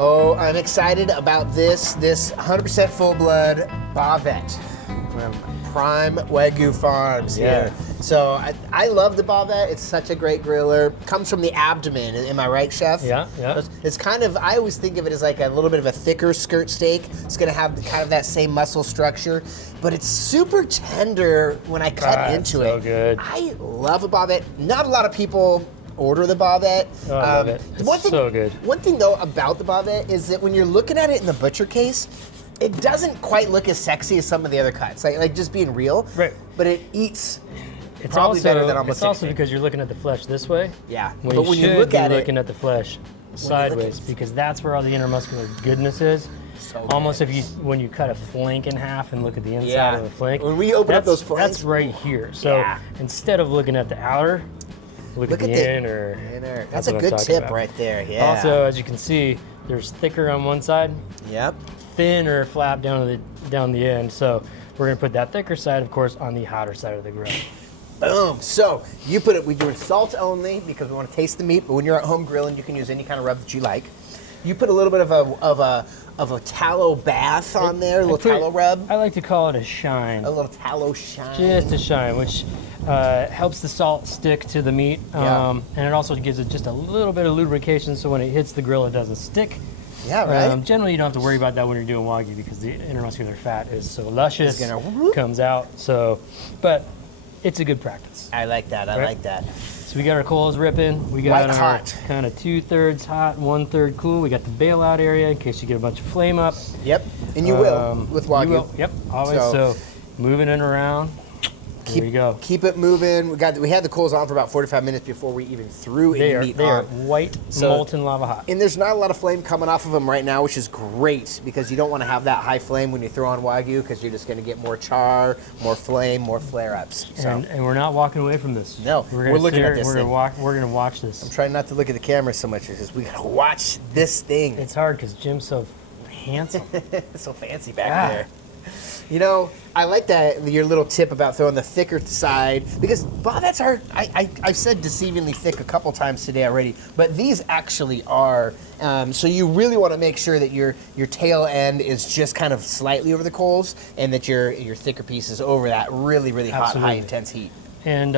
Oh, I'm excited about this 100% full-blood Bavette from Prime Wagyu Farms here. So I love the Bavette. It's such a great griller. Comes from the abdomen. Am I right, Chef? Yeah. It's kind of, I always think of it as like a little bit of a thicker skirt steak. It's gonna have kind of that same muscle structure, but it's super tender when I cut into it. So good. I love a Bavette. Not a lot of people order the Bavette. Oh, I love it. It's so good. One thing though about the Bavette is that when you're looking at it in the butcher case, it doesn't quite look as sexy as some of the other cuts. Like just being real. Right. But it eats It's probably also, better than almost It's also anything. because you're looking at the flesh this way. Yeah. When but you when should you look at be it, looking at the flesh sideways, because that's where all the intermuscular goodness is. So Almost good. when you cut a flank in half and look at the inside of the flank. When we open up those flanks, that's right here. So instead of looking at the outer, look at the inner. That's a what I'm good talking tip about. right there. Yeah. Also, as you can see, there's thicker on one side, Yep. thinner flap down the end. So we're gonna put that thicker side, of course, on the hotter side of the grill. Boom. So you put it. We do it salt only because we want to taste the meat. But when you're at home grilling, you can use any kind of rub that you like. You put a little bit of a tallow bath on there, a little tallow rub. I like to call it a shine. A little tallow shine. Just a shine, which helps the salt stick to the meat, and it also gives it just a little bit of lubrication, so when it hits the grill, it doesn't stick. Yeah, right. Generally, you don't have to worry about that when you're doing Wagyu because the intermuscular fat is so luscious, It's gonna whoop. comes out. So, but it's a good practice. I like that. I like that. So we got our coals ripping. We got White our hot. kind of 2/3 hot, 1/3 cool. We got the bailout area in case you get a bunch of flame up. Yep. And you will with Wagyu. You will. Yep. Always. So moving it around. There you go. Keep it moving. We had the coals on for about 45 minutes before we even threw any meat They are on. white, molten lava hot. And there's not a lot of flame coming off of them right now, which is great because you don't want to have that high flame when you throw on Wagyu because you're just going to get more char, more flame, more flare-ups. So. And we're not walking away from this. No, we're looking at this We're going to watch this. I'm trying not to look at the camera so much. It's just we got to watch this thing. It's hard because Jim's so handsome. It's so fancy back there. You know, I like that your little tip about throwing the thicker side because Bavettes are, I've said deceivingly thick a couple times today already, but these actually are. So you really want to make sure that your tail end is just kind of slightly over the coals and that your thicker piece is over that really, really hot, high intense heat. And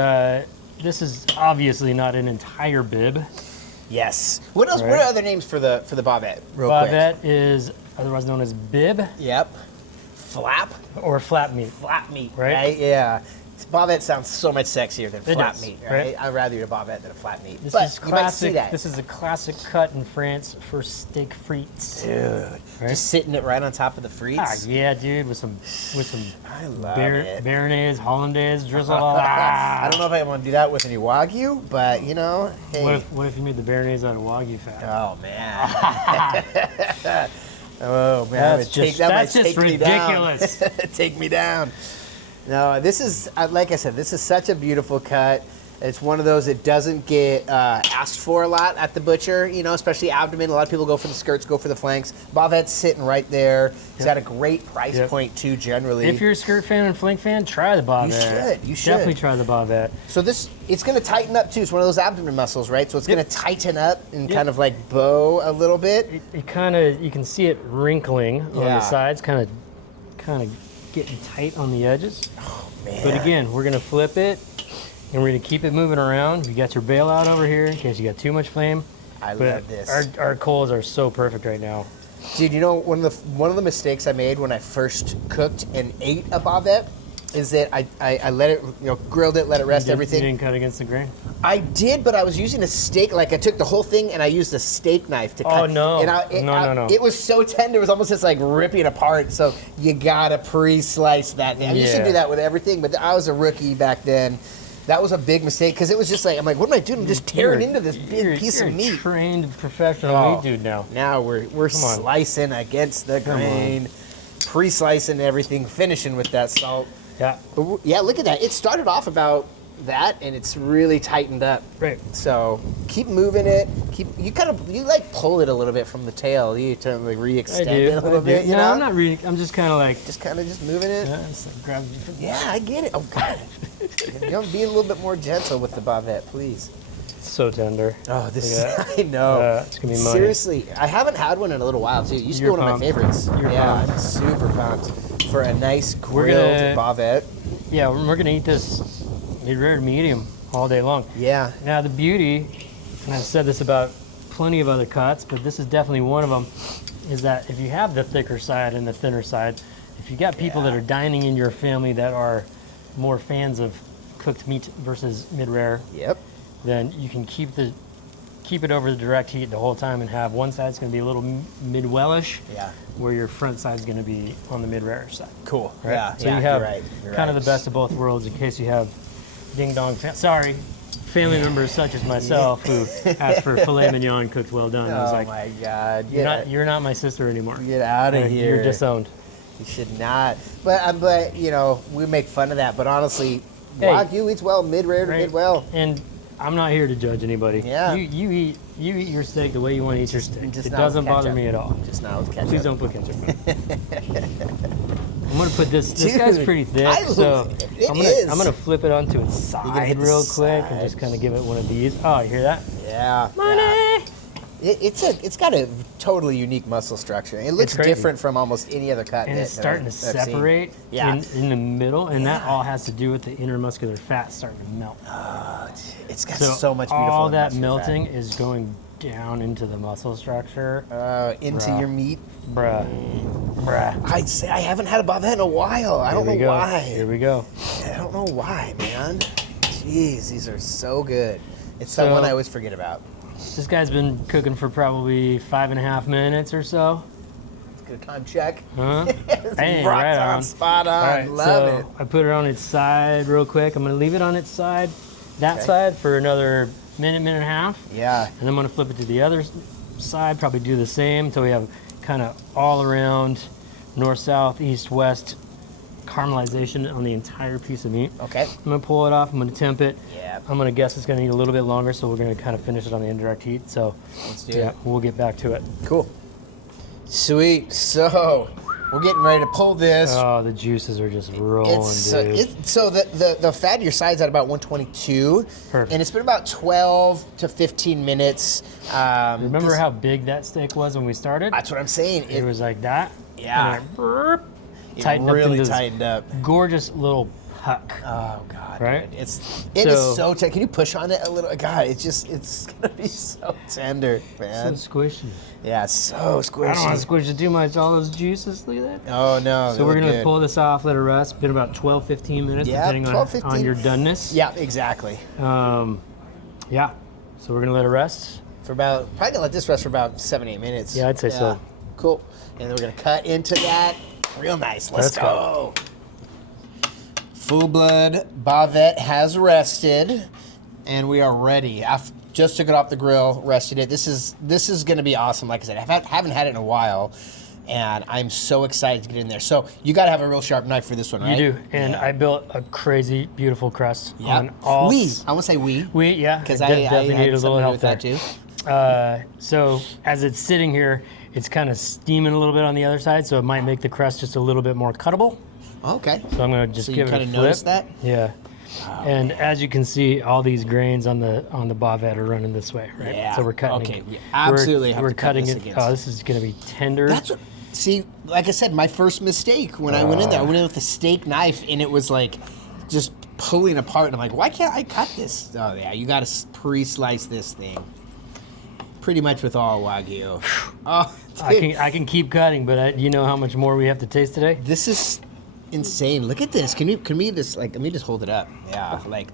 this is obviously not an entire bib. Yes. What else? Right. What are other names for the Bavette? Real quick. Bavette is otherwise known as bib. Yep. Flap. Or flap meat. Flap meat, Right? Yeah. Bavette sounds so much sexier than It flap does, meat, right? right? I'd rather eat a Bavette than a flap meat. This but is you might see classic. that. This is a classic cut in France for steak frites. Dude, just sitting it right on top of the frites. Ah, yeah, dude, with some I love it. Béarnaise, Hollandaise, drizzle. I don't know if I want to do that with any Wagyu, but you know, hey. What if you made the Béarnaise out of Wagyu fat? Oh man. Oh man, That's just ridiculous. Take me down. No, this is like I said. This is such a beautiful cut. It's one of those that doesn't get asked for a lot at the butcher. You know, especially abdomen. A lot of people go for the skirts, go for the flanks. Bavette's sitting right there. It's got a great price point too. Generally, if you're a skirt fan and flank fan, try the Bavette. You should. Definitely try the Bavette. So it's going to tighten up too. It's one of those abdomen muscles, right? So it's going to tighten up and kind of like bow a little bit. It kind of, you can see it wrinkling on the sides, kind of getting tight on the edges. Oh man! But again, we're gonna flip it, and we're gonna keep it moving around. You got your bailout over here in case you got too much flame. I love this. Our coals are so perfect right now. Dude, you know one of the mistakes I made when I first cooked and ate a Bavette is that I let it, grilled it, let it rest, everything. You didn't cut against the grain? I did, but I was using a steak. Like I took the whole thing and I used a steak knife to cut. Oh no! And No. It was so tender. It was almost just like ripping apart. So you gotta pre-slice that thing. I used to do that with everything, but I was a rookie back then. That was a big mistake because it was just like, I'm like, what am I doing? I'm just tearing into this big piece of meat. Trained professional meat dude now. Now we're slicing against the grain, pre-slicing everything, finishing with that salt. Yeah. But yeah, look at that. It started off about that, and it's really tightened up. Right. So keep moving it. You like pull it a little bit from the tail. You to like re-extend it a little bit. You know? I'm not really. I'm just kind of like. Just moving it. Yeah, just like grab Yeah, I get it. Oh God. Be a little bit more gentle with the Bavette, please. So tender. Oh, this Yeah. I know. It's gonna be money. Seriously, I haven't had one in a little while too. It used to be You're one of my pumped. favorites. You're yeah, pumped. I'm super pumped for a nice We're grilled gonna- Bavette. Yeah, we're gonna eat this mid-rare to medium all day long. Yeah. Now the beauty, and I've said this about plenty of other cuts, but this is definitely one of them, is that if you have the thicker side and the thinner side, if you got people that are dining in your family that are more fans of cooked meat versus mid-rare, Yep. then you can keep it over the direct heat the whole time and have one side's going to be a little mid-wellish, Yeah. where your front side's going to be on the mid-rare side. Cool. Right? Yeah. So yeah, you have you're right. You're kind of right. the best of both worlds in case you have ding-dong, family members such as myself who asked for filet mignon cooked well done. I was Oh like, my God. you're not my sister anymore. Get out of here. You're disowned. You should not. But you know, we make fun of that. But honestly, Hey. Wagyu eats well, mid-rare to Right? mid-well. And I'm not here to judge anybody. Yeah. You eat your steak the way you want to eat your steak. Just It not doesn't with bother ketchup. me at all. Just not with ketchup. Please don't put ketchup on. I'm gonna put this. This guy's Dude, pretty thick, I- so it I'm is. gonna flip it onto its gonna side hit the real quick and side. just kind of give it one of these. Oh, you hear that? Yeah. Money. Yeah. It's got a totally unique muscle structure. It looks crazy. different from almost any other cut. And it's starting to I've seen. separate Yeah. in the middle, and that Yeah. all has to do with the intermuscular fat starting to melt. It's got so much beautiful. all that muscle fat. melting is going down into the muscle structure. Into Bruh. your meat. Bruh. I'd say I haven't had a Bavette in a while. I don't know Here why. we go. I don't know why, man. Jeez, these are so good. It's the So- one I always forget about. This guy's been cooking for probably 5.5 minutes or so. Let's get a time check. Huh? Hey, Rock right on, on. spot on. All right, Love so it. I put it on its side real quick. I'm gonna leave it on its side, that Okay. side, for another minute and a half. Yeah. And I'm gonna flip it to the other side, probably do the same until we have kind of all around north, south, east, west caramelization on the entire piece of meat. Okay. I'm gonna pull it off, I'm gonna temp it. Yeah. I'm gonna guess it's gonna need a little bit longer, so we're gonna kind of finish it on the indirect heat. So Let's do yeah, it. we'll get back to it. Cool. Sweet. So we're getting ready to pull this. Oh, the juices are just rolling, dude. So the fat in your side's at about 122. Perfect. And it's been about 12 to 15 minutes. Remember this- how big that steak was when we started? That's what I'm saying. It was like that. Yeah. And then burp, It tightened up really into this tightened up. gorgeous little puck. Oh God! Right? dude. It is So- so tender. Can you push on it a little? God, it's gonna be so tender, So man. squishy. Yeah, so I don't want to squishy. squish it too much. All those juices, look at that. Oh no! So they we're look gonna good. pull this off, let it rest. Been about 12, 15 minutes, Yeah, depending 12, 15. on your doneness. Yeah, exactly. Yeah. So we're gonna let it rest. For about probably gonna let this rest for about 7-8 minutes. Yeah, I'd say so. Cool. And then we're gonna cut into that. Real nice. Let's Let's go. Fullblood Bavette has rested, and we are ready. I just took it off the grill, rested it. This is gonna be awesome. Like I said, I haven't had it in a while, and I'm so excited to get in there. So you gotta have a real sharp knife for this one, right? You do. And I built a crazy, beautiful crust Yeah. on all. I want to say we. Yeah. Because it I definitely had need a little something to do help with there. that too. So as it's sitting here, it's kind of steaming a little bit on the other side, so it might make the crust just a little bit more cuttable. Okay. So I'm gonna just So you give it a kind flip. of noticed that? Yeah. And as you can see, all these grains on the Bavette are running this way, right? Yeah. So we're cutting. Okay, we absolutely have we're to cut cutting this it. against. Oh, this is gonna be tender. That's what. See, like I said, my first mistake when I went in there, I went in with a steak knife, and it was like just pulling apart. And I'm like, why can't I cut this? Oh yeah, you got to pre-slice this thing. Pretty much with all Wagyu. Oh, dude, I can keep cutting, but you know how much more we have to taste today? this is insane. Look at this. Can we just like? Let me just hold it up. Yeah, like,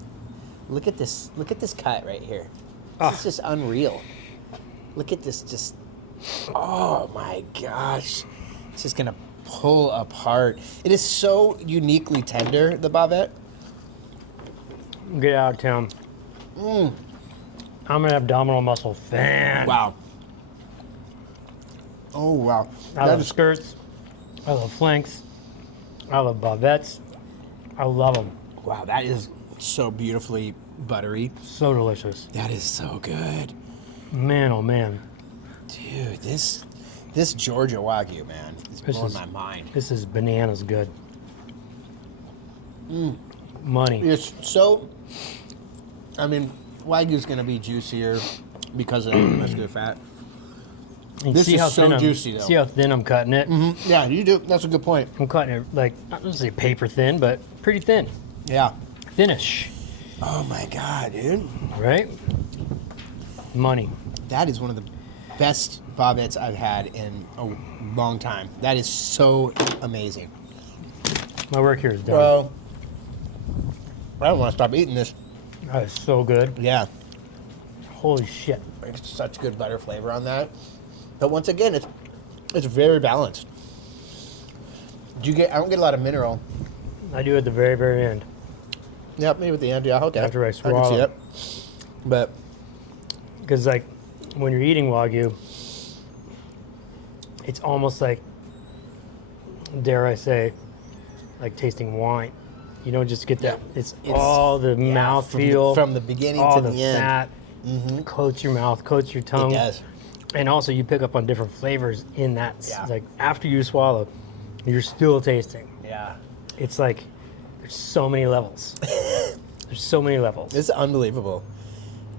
look at this. Look at this cut right here. This is just unreal. Look at this. Just. Oh my gosh. It's just gonna pull apart. It is so uniquely tender, the Bavette. Get out of town. I'm an abdominal muscle fan. Wow. Oh wow. I That love is- skirts. I love flanks. I love Bavettes. I love them. wow, that is so beautifully buttery. So delicious. That is so good. Man, oh man. Dude, this Georgia Wagyu, man, is This blowing is- my mind. This is bananas good. Money. It's so, I mean, Wagyu's gonna be juicier because of the muscular fat. And This see is how so thin juicy, though. See how thin I'm cutting it? Yeah, you do. That's a good point. I'm cutting it like, not to say paper thin, but pretty thin. Yeah. Thinnish, Oh my god, dude. right? Money. That is one of the best Bavettes I've had in a long time. That is so amazing. My work here is done. Bro, I don't want to stop eating this. That is so good. Yeah. Holy shit. It's such good butter flavor on that. But once again, it's very balanced. Do you get? I don't get a lot of mineral. I do at the very, very end. Yep, maybe at the end. Yeah, okay. After I can see swallow. it. But Because, like, when you're eating Wagyu, it's almost like, dare I say, like tasting wine. You don't just get that. Yeah. It's all the mouthfeel. from the beginning all to the the end. fat coats your mouth, coats your tongue. It does. And also, you pick up on different flavors in that. Yeah. Like, after you swallow, you're still tasting. Yeah. It's like, there's so many levels. There's so many levels. It's unbelievable.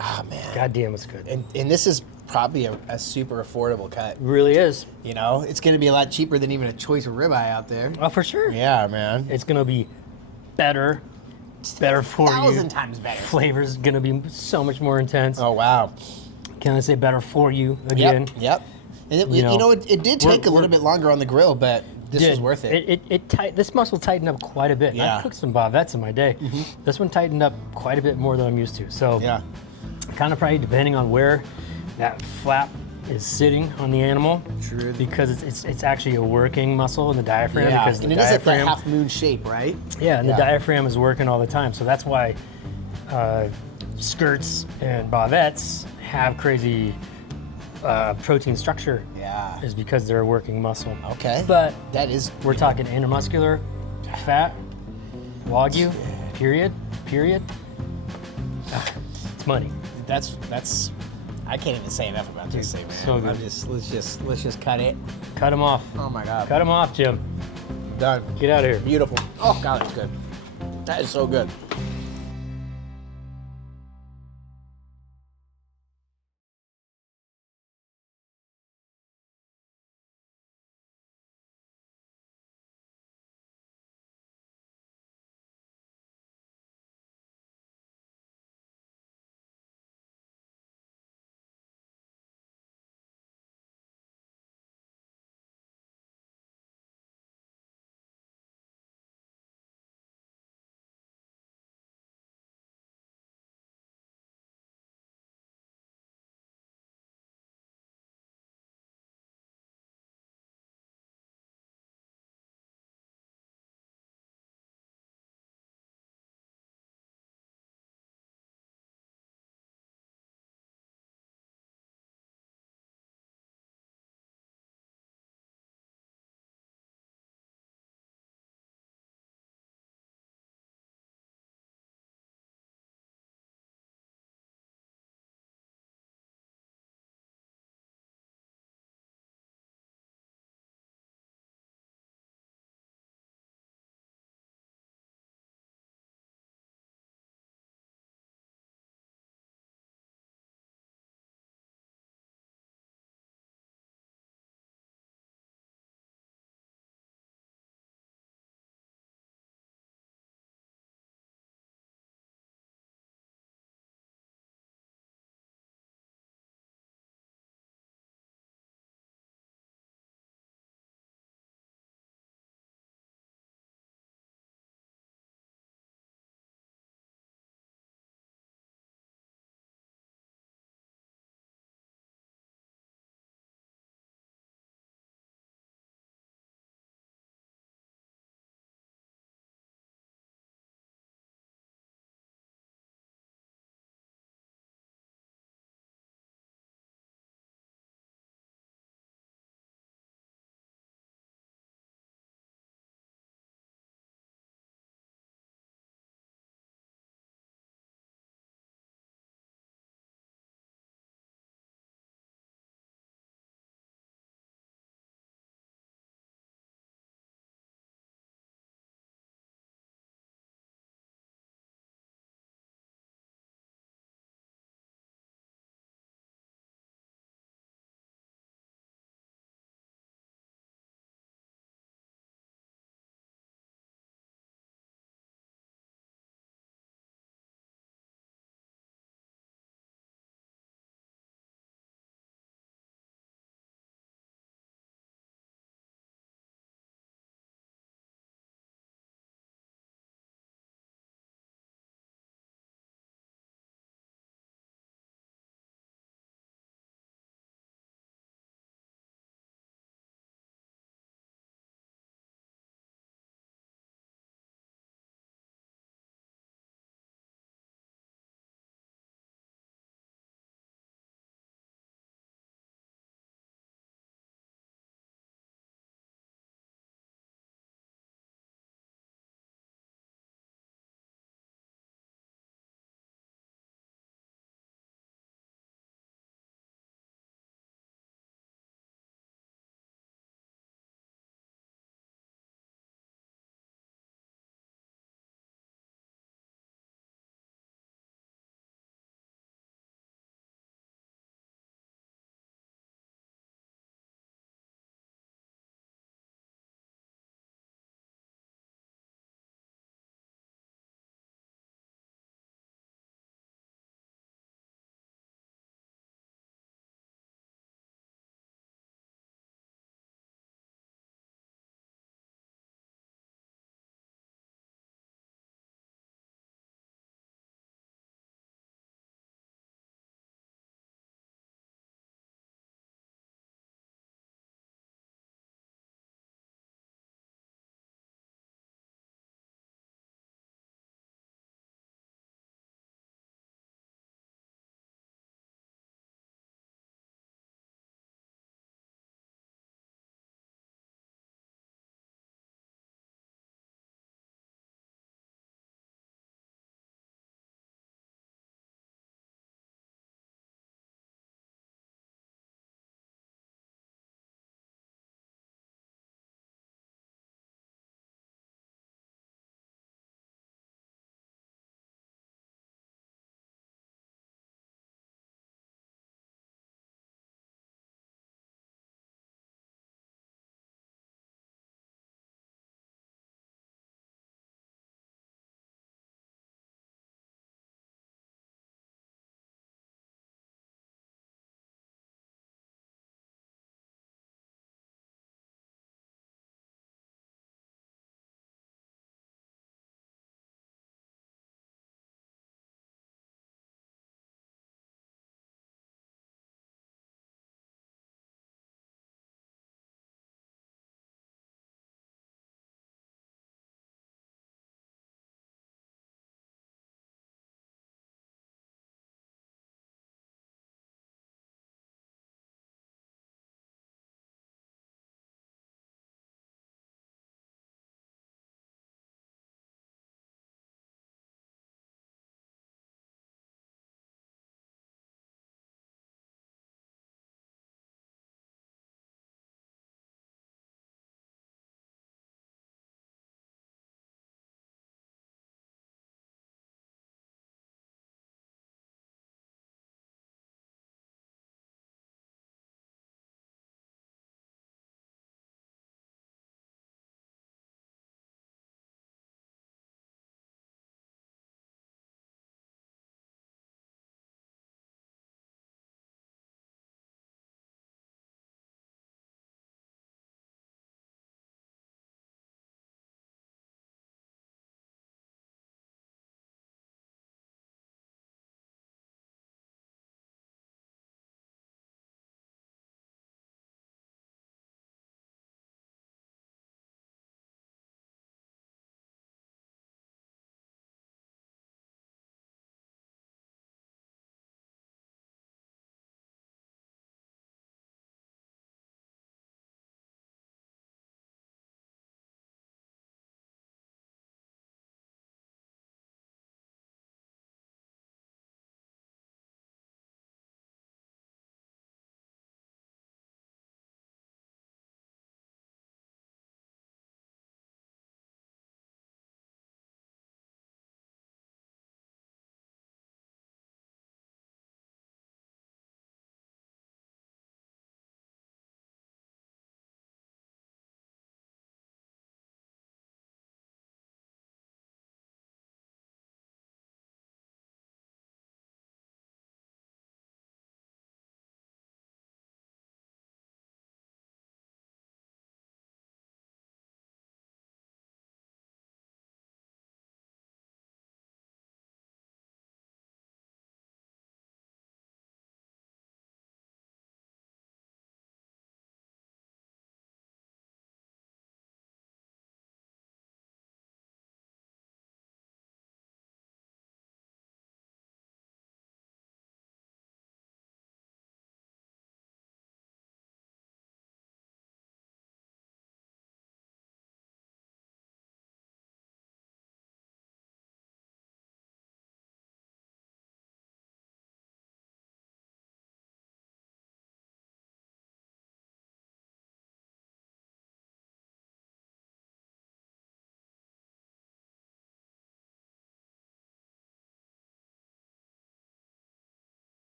Oh man. God damn, it's good. And this is probably a super affordable cut. It really is. You know, it's going to be a lot cheaper than even a choice of ribeye out there. Oh, for sure. Yeah, man. It's gonna be better for you. 1,000 times better. Flavor's gonna be so much more intense. Oh wow. Can I say better for you again? Yep. And it, You know, it did take a little bit longer on the grill, but this was worth it. This muscle tightened up quite a bit. And Yeah. I've cooked some Bavettes in my day. This one tightened up quite a bit more than I'm used to. So Yeah. kind of probably depending on where that flap is sitting on the animal. True. Because it's actually a working muscle in the diaphragm. Yeah. Because And the it is like the diaphragm, half moon shape, right? yeah, and Yeah. the diaphragm is working all the time. So that's why skirts and Bavettes have crazy protein structure. Yeah. Is because they're a working muscle. Okay. But that is. we're talking intermuscular fat, Wagyu, period. It's money. That's. I can't even say enough about this thing, man. so good. Let's just cut it. Cut them off. Oh my god. Cut them off, Jim. Done. Get out of here. Beautiful. Oh god, that's good. That is so good.